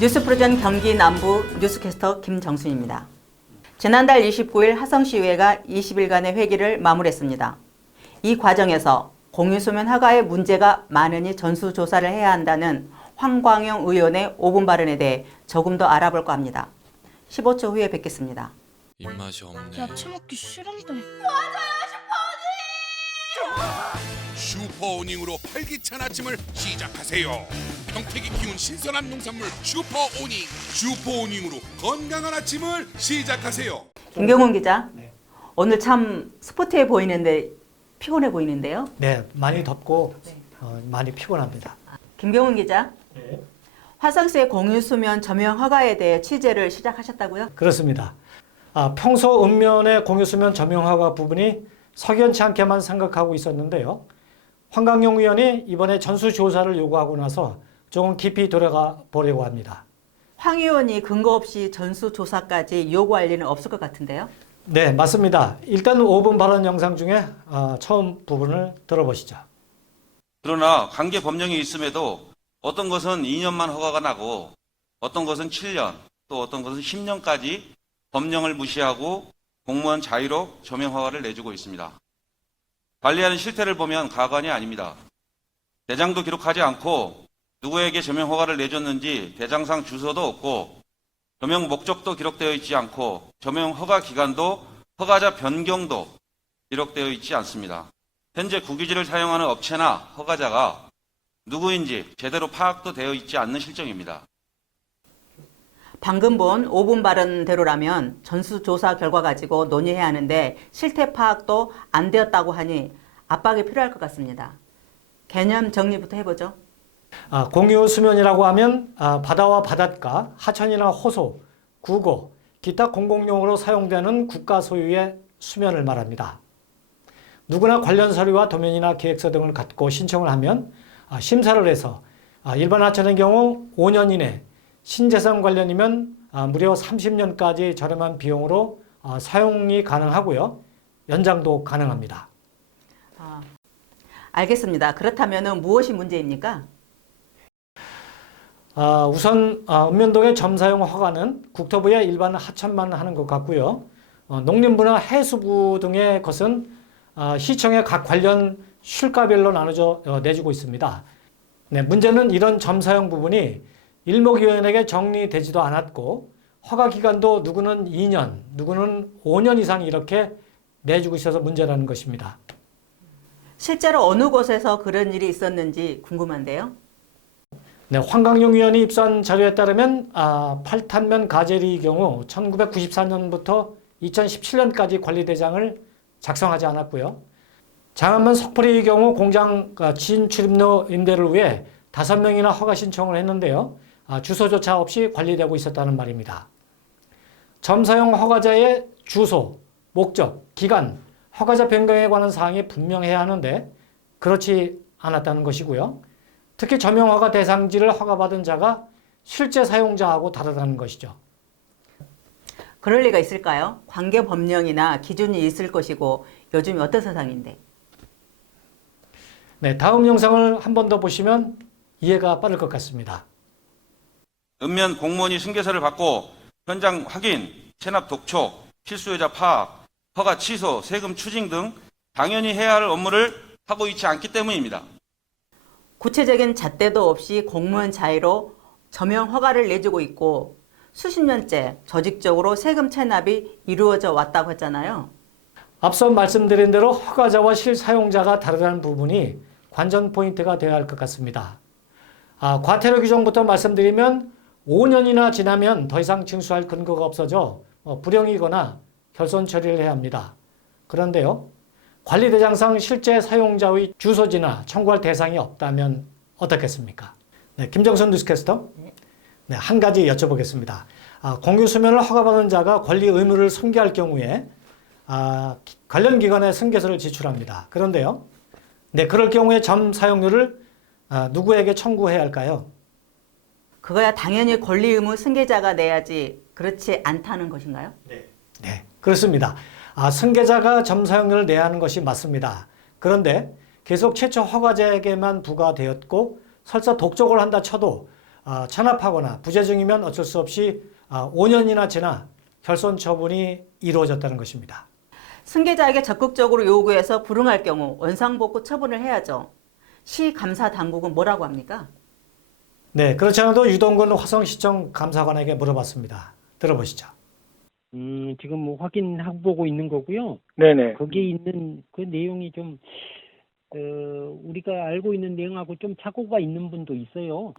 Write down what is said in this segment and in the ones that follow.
뉴스프로전 경기 남부 뉴스캐스터 김정순입니다. 지난달 29일 하성시의회가 20일간의 회기를 마무리했습니다. 이 과정에서 공유수면 허가에 문제가 많으니 전수조사를 해야 한다는 황광영 의원의 5분 발언에 대해 조금 더 알아볼까 합니다. 15초 후에 뵙겠습니다. 입맛이 없네. 야채 먹기 싫은데. 슈퍼오닝으로 활기찬 아침을 시작하세요. 평택이 키운 신선한 농산물 슈퍼오닝. 슈퍼오닝으로 건강한 아침을 시작하세요. 김경훈 기자, 오늘 참 스포티해 보이는데 피곤해 보이는데요? 네, 많이 덥고 많이 피곤합니다. 김경훈 기자, 화성시의 공유수면 점용 허가에 대해 취재를 시작하셨다고요? 그렇습니다. 평소 읍면의 공유수면 점용허가 부분이 석연치 않게만 생각하고 있었는데요. 황강용 의원이 이번에 전수조사를 요구하고 나서 조금 깊이 들어가 보려고 합니다. 황 의원이 근거 없이 전수조사까지 요구할 리는 없을 것 같은데요? 네, 맞습니다. 일단 5분 발언 영상 중에 처음 부분을 들어보시죠. 그러나 관계 법령이 있음에도 어떤 것은 2년만 허가가 나고 어떤 것은 7년 또 어떤 것은 10년까지 법령을 무시하고 공무원 자유로 조명 허가를 내주고 있습니다. 관리하는 실태를 보면 가관이 아닙니다. 대장도 기록하지 않고 누구에게 조명 허가를 내줬는지 대장상 주소도 없고 조명 목적도 기록되어 있지 않고 조명 허가 기간도 허가자 변경도 기록되어 있지 않습니다. 현재 구기지를 사용하는 업체나 허가자가 누구인지 제대로 파악도 되어 있지 않는 실정입니다. 방금 본 5분 발언대로라면 전수조사 결과 가지고 논의해야 하는데 실태 파악도 안 되었다고 하니 압박이 필요할 것 같습니다. 개념 정리부터 해보죠. 공유수면이라고 하면 바다와 바닷가, 하천이나 호수, 구고, 기타 공공용으로 사용되는 국가 소유의 수면을 말합니다. 누구나 관련 서류와 도면이나 계획서 등을 갖고 신청을 하면 심사를 해서 일반 하천의 경우 5년 이내, 신재산 관련이면 무려 30년까지 저렴한 비용으로 사용이 가능하고요. 연장도 가능합니다. 알겠습니다. 그렇다면 무엇이 문제입니까? 우선 읍면동의 점사용 허가는 국토부의 일반 하천만 하는 것 같고요. 농림부나 해수부 등의 것은 시청의 각 관련 슐가별로 나눠져 내주고 있습니다. 네, 문제는 이런 점사용 부분이 일목요연에게 정리되지도 않았고 허가 기간도 누구는 2년, 누구는 5년 이상 이렇게 내주고 있어서 문제라는 것입니다. 실제로 어느 곳에서 그런 일이 있었는지 궁금한데요. 네, 황강용 의원이 입수한 자료에 따르면 8탄면 가젤의 경우 1994년부터 2017년까지 관리대장을 작성하지 않았고요. 장안면 석포리의 경우 공장 진출입로 임대를 위해 5명이나 허가 신청을 했는데요. 주소조차 없이 관리되고 있었다는 말입니다. 점사용 허가자의 주소, 목적, 기간, 허가자 변경에 관한 사항이 분명해야 하는데 그렇지 않았다는 것이고요. 특히 점용허가 대상지를 허가받은 자가 실제 사용자하고 다르다는 것이죠. 그럴 리가 있을까요? 관계 법령이나 기준이 있을 것이고 요즘이 어떤 세상인데. 네, 다음 영상을 한 번 더 보시면 이해가 빠를 것 같습니다. 읍면 공무원이 승계서를 받고 현장 확인, 체납 독촉, 필수여자 파악, 허가 취소, 세금 추징 등 당연히 해야 할 업무를 하고 있지 않기 때문입니다. 구체적인 잣대도 없이 공무원 자유로 점용 허가를 내주고 있고 수십 년째 조직적으로 세금 체납이 이루어져 왔다고 했잖아요. 앞서 말씀드린 대로 허가자와 실사용자가 다르다는 부분이 관전 포인트가 되어야 할 것 같습니다. 과태료 규정부터 말씀드리면 5년이나 지나면 더 이상 징수할 근거가 없어져 불용이거나 결손 처리를 해야 합니다. 그런데요, 관리대장상 실제 사용자의 주소지나 청구할 대상이 없다면 어떻겠습니까? 네, 김정선 뉴스캐스터. 네, 한 가지 여쭤보겠습니다. 공유수면을 허가받은 자가 권리 의무를 승계할 경우에 관련 기관에 승계서를 지출합니다. 그런데요, 네, 그럴 경우에 점 사용료를 누구에게 청구해야 할까요? 그거야 당연히 권리 의무 승계자가 내야지 그렇지 않다는 것인가요? 네, 그렇습니다. 승계자가 점 사용료를 내야 하는 것이 맞습니다. 그런데 계속 최초 허가자에게만 부과되었고 설사 독촉을 한다 쳐도 찬압하거나 부재중이면 어쩔 수 없이 5년이나 지나 결손 처분이 이루어졌다는 것입니다. 승계자에게 적극적으로 요구해서 불응할 경우 원상복구 처분을 해야죠. 시 감사 당국은 뭐라고 합니까? 네, 그렇지 않아도 유동근 화성시청 감사관에게 물어봤습니다. 들어보시죠. 지금 뭐 확인하고 보고 있는 거고요. 네네. 거기에 있는 그 내용이 좀, 우리가 알고 있는 내용하고 좀 착오가 있는 분도 있어요.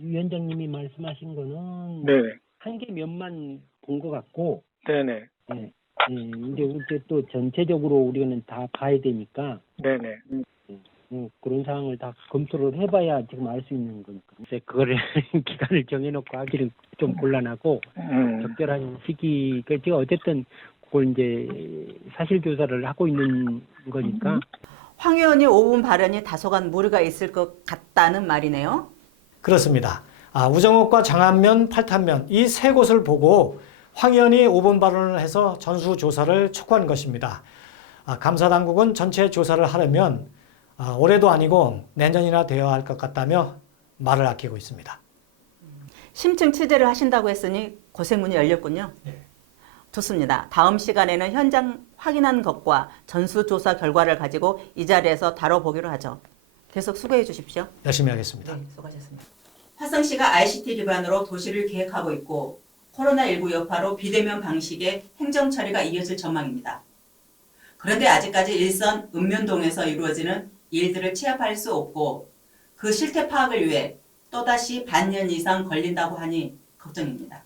위원장님이 말씀하신 거는 네네. 한 개 면만 본 것 같고, 네네. 예, 근데 이제 또 전체적으로 우리는 다 봐야 되니까, 네네. 그런 상황을 다 검토를 해봐야 지금 알 수 있는 거니까. 그래서 그거를 기간을 정해놓고 하기는 좀 곤란하고, 적절한 시기, 제가 어쨌든 그걸 이제 사실 조사를 하고 있는 거니까. 황 의원이 5분 발언이 다소간 무리가 있을 것 같다는 말이네요. 그렇습니다. 우정읍과 장안면, 팔탄면 이 세 곳을 보고 황 의원이 5분 발언을 해서 전수조사를 촉구한 것입니다. 감사당국은 전체 조사를 하려면 올해도 아니고 내년이나 되어야 할 것 같다며 말을 아끼고 있습니다. 심층 취재를 하신다고 했으니 고생문이 열렸군요. 네. 좋습니다. 다음 시간에는 현장 확인한 것과 전수조사 결과를 가지고 이 자리에서 다뤄보기로 하죠. 계속 수고해 주십시오. 열심히 하겠습니다. 네, 수고하셨습니다. 화성시가 ICT 기반으로 도시를 계획하고 있고 코로나19 여파로 비대면 방식의 행정 처리가 이어질 전망입니다. 그런데 아직까지 일선 읍면동에서 이루어지는 일들을 취합할 수 없고 그 실태 파악을 위해 또다시 반년 이상 걸린다고 하니 걱정입니다.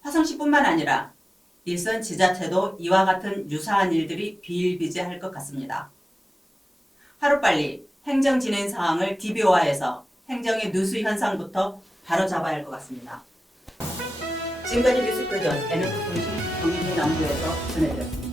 화성시뿐만 아니라 일선 지자체도 이와 같은 유사한 일들이 비일비재할 것 같습니다. 하루빨리 행정 진행 사항을 DBO화해서 행정의 누수 현상부터 바로잡아야 할 것 같습니다. 지금까지 뉴스 프로전 NF통신 동인희 남부에서 전해드렸습니다.